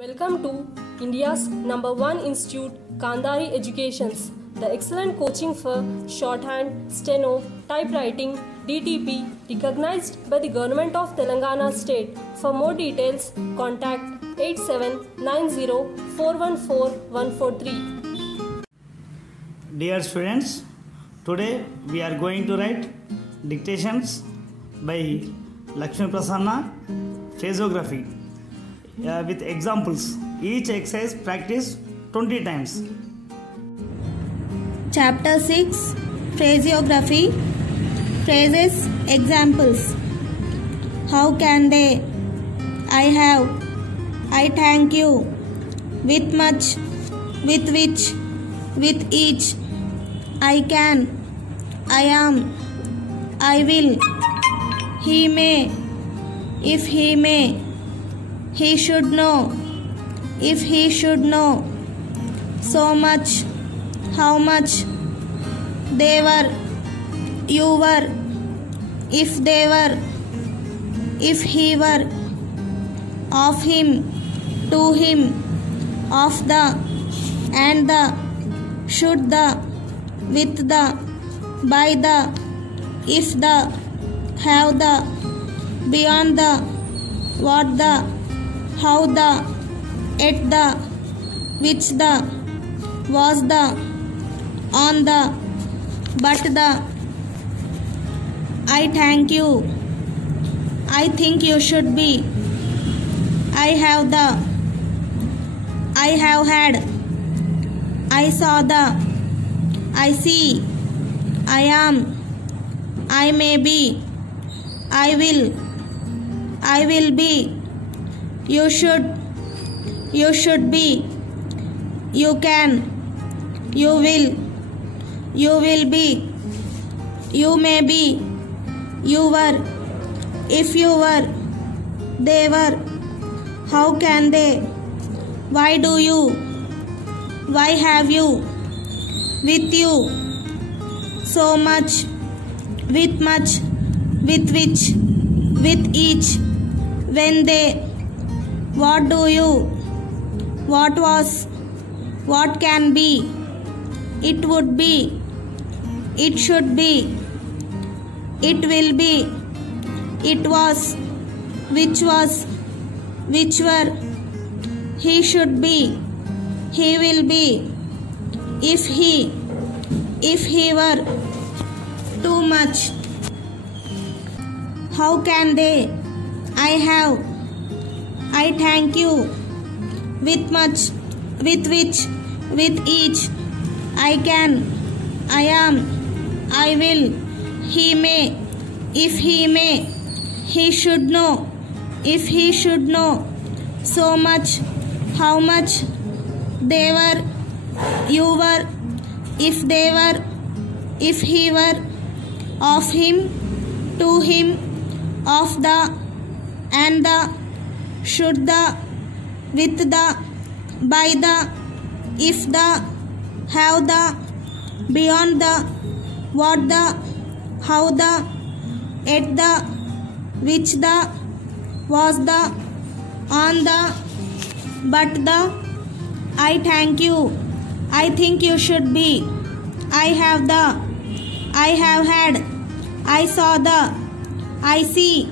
Welcome to India's #1 institute, Kandari Educations, the excellent coaching for shorthand, steno, typewriting, DTP, recognized by the Government of Telangana State. For more details, contact 8790414143. Dear students, today we are going to write dictations by Lakshmi Prasanna, phraseography. With examples. Each exercise practice 20 times. Chapter 6 Phraseography. Phrases. Examples. How can they? I have. I thank you. With much. With which. With each. I can. I am. I will. He may. If he may. He should know. If he should know. So much. How much. They were. You were. If they were. If he were. Of him. To him. Of the. And the. Should the. With the. By the. If the. Have the. Beyond the. What the. How the, at the, which the, was the, on the, but the. I thank you. I think you should be. I have the. I have had. I saw the. I see. I am. I may be. I will. I will be. You should. You should be. You can. You will. You will be. You may be. You were. If you were. They were. How can they? Why do you? Why have you? With you. So much. With much. With which. With each. When they. What do you? What was? What can be? It would be. It should be. It will be. It was. Which was. Which were. He should be. He will be. If he. If he were. Too much. How can they? I have. I thank you. With much. With which. With each. I can. I am. I will. He may. If he may. He should know. If he should know. So much. How much. They were. You were. If they were. If he were. Of him. To him. Of the. And the. Should the. With the. By the. If the. Have the. Beyond the. What the. How the. At the. Which the. Was the. On the. But the. I thank you. I think you should be. I have the. I have had. I saw the. I see.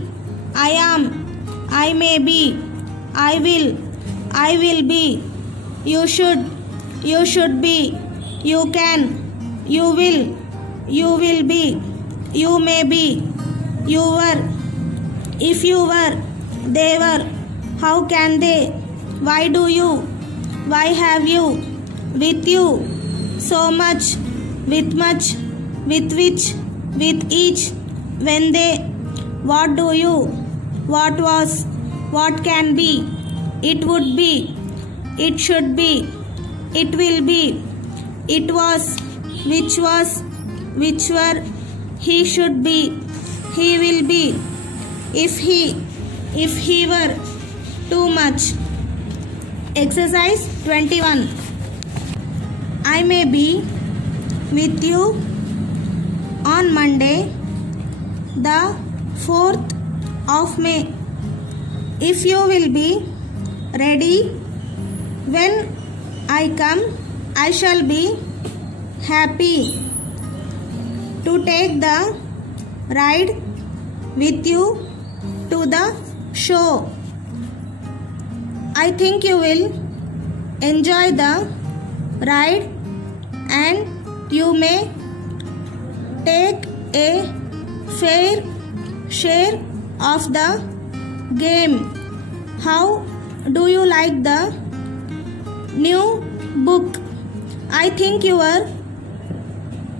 I am. I may be. I will. I will be. You should. You should be. You can. You will. You will be. You may be. You were. If you were. They were. How can they? Why do you? Why have you? With you. So much. With much. With which. With each. When they. What do you? What was? What can be? It would be. It should be. It will be. It was. Which was. Which were. He should be. He will be. If he. If he were. Too much. Exercise 21. I may be with you on Monday, the 4th of May. If you will be ready When I come, I shall be happy to take the ride with you to the show. I think you will enjoy the ride and you may take a fair share of the game. How do you like the new book? I think you are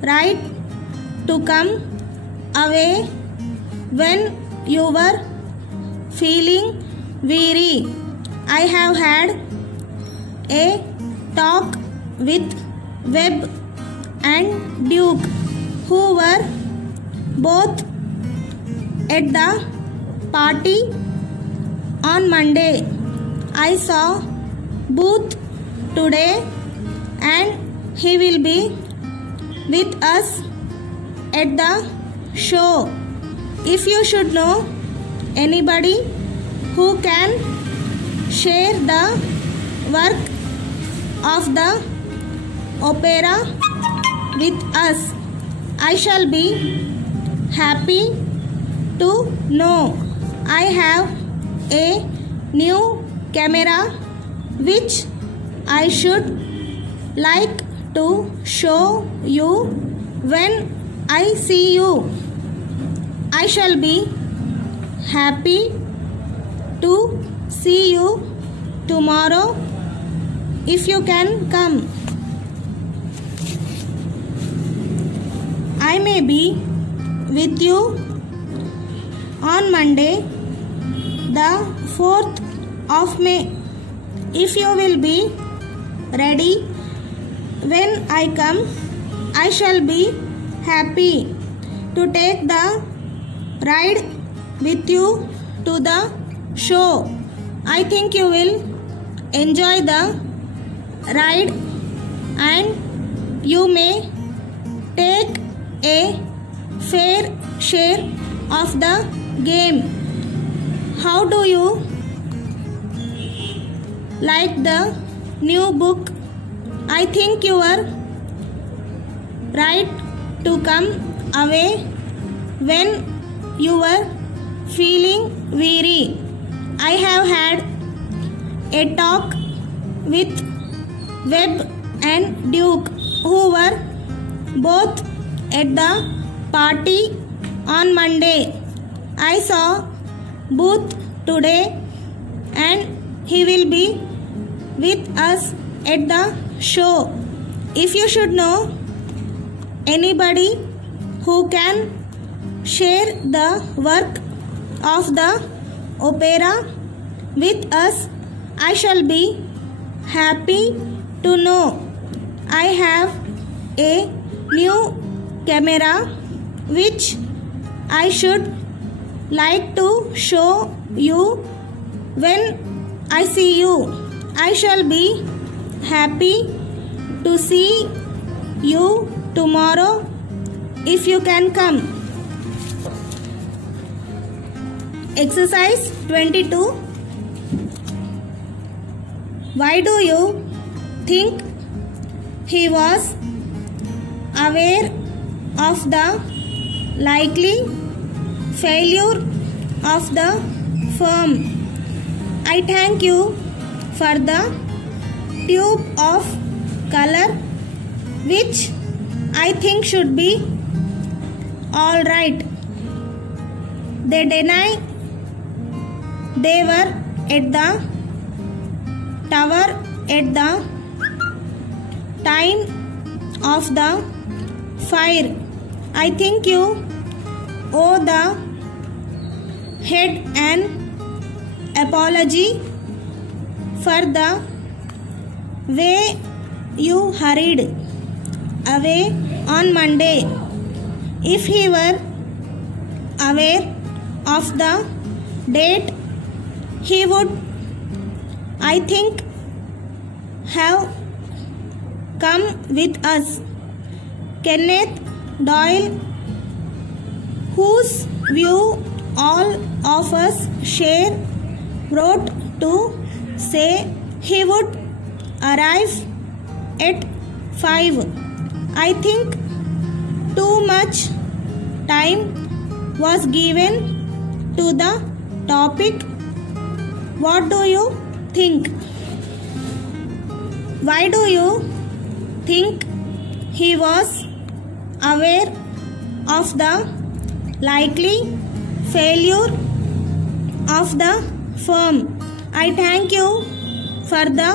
right to come away when you were feeling weary. I have had a talk with Webb and Duke, who were both at the party on Monday. I saw Booth today and he will be with us at the show. If you should know anybody who can share the work of the opera with us, I shall be happy to know. I have a new camera which I should like to show you when I see you. I shall be happy to see you tomorrow if you can come. I may be with you on Monday, the 4th of May. If you will be ready when I come, I shall be happy to take the ride with you to the show. I think you will enjoy the ride and you may take a fair share of the game. How do you like the new book? I think you are right to come away when you were feeling weary. I have had a talk with Webb and Duke, who were both at the party on Monday. I saw Booth today and he will be with us at the show. If you should know anybody who can share the work of the opera with us, I shall be happy to know. I have a new camera which I should like to show you when I see you. I shall be happy to see you tomorrow if you can come. Exercise 22. Why do you think he was aware of the likely failure of the firm? I thank you for the tube of color which I think should be all right. They deny they were at the tower at the time of the fire. I think you owe the head an apology for the way you hurried away on Monday. If he were aware of the date, he would, I think, have come with us. Kenneth Doyle, whose view all of us share, wrote to say he would arrive at 5. I think too much time was given to the topic. What do you think? Why do you think he was aware of the likely failure of the firm? I thank you for the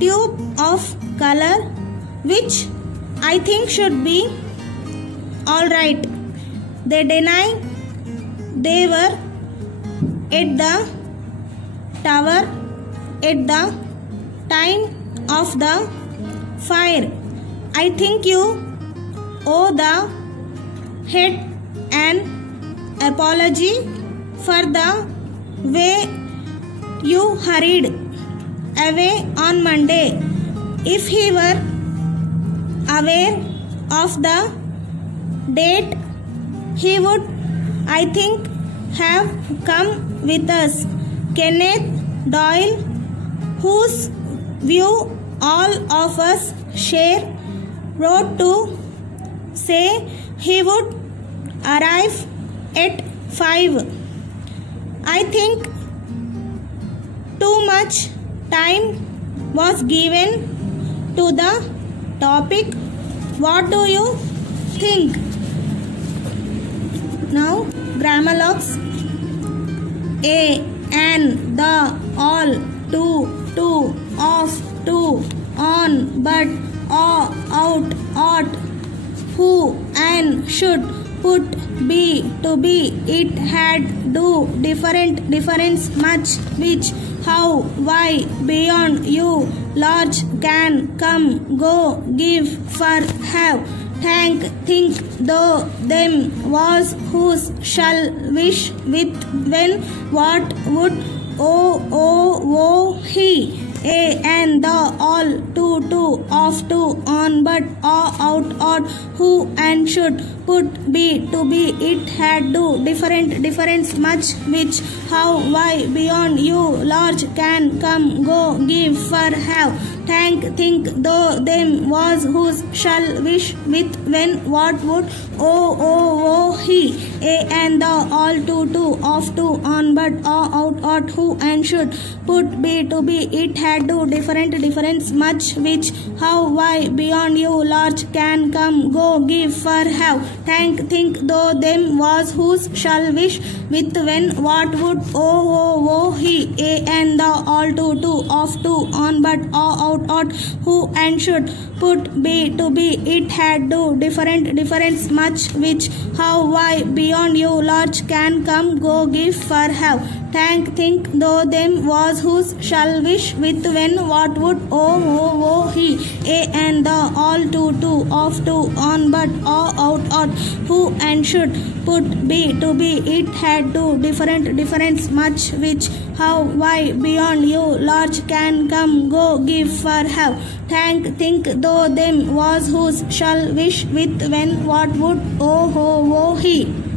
tube of color, which I think should be all right. They deny they were at the tower at the time of the fire. I think you owe the head an apology for the way you hurried away on Monday. If he were aware of the date, he would, I think, have come with us. Kenneth Doyle, whose view all of us share, wrote to say he would arrive at 5. I think too much time was given to the topic. What do you think? Now, grammar locks. A, an, the, all, to, of, to, on, but, out, ought, who, and, should, put, be, to be, it, had, do, different, difference, much, which, how, why, beyond, you, large, can, come, go, give, for, have, thank, think, though, them, was, whose, shall, wish, with, when, what, would, he, a, and, the, all, to, of, to, on, but, out, ought, who, and, should, put, be, to be, it, had, do, different, difference, much, which, how, why, beyond, you, large, can, come, go, give, for, have, thank, think, though, them, was, whose, shall, wish, with, when, what, would, he, a, and, the, all, to, of, to, on, but, out, ought, who, and, should, put, be, to be, it, had, do, different, difference, much, which, how, why, beyond, you, large, can, come, go, give, for, have, thank, think, though, them, was, whose, shall, wish, with, when, what, would, he, a, and, the, all, to, of, to, on, but, out, ought, who, and, should, put, be, to be, it, had, do, different, difference, much, which, how, why, beyond, you, large, can, come, go, give, for, have, thank, think, though, them, was, whose, shall, wish, with, when, what, would, he, a, and, the, all, to, of, to, on, but, out, ought, who, and, should, put, be, to be, it, had, do, different, difference, much, which, how, why, beyond, you, large, can, come, go, give, for, have, thank, think, though, them, was, whose, shall, wish, with, when, what, would, he.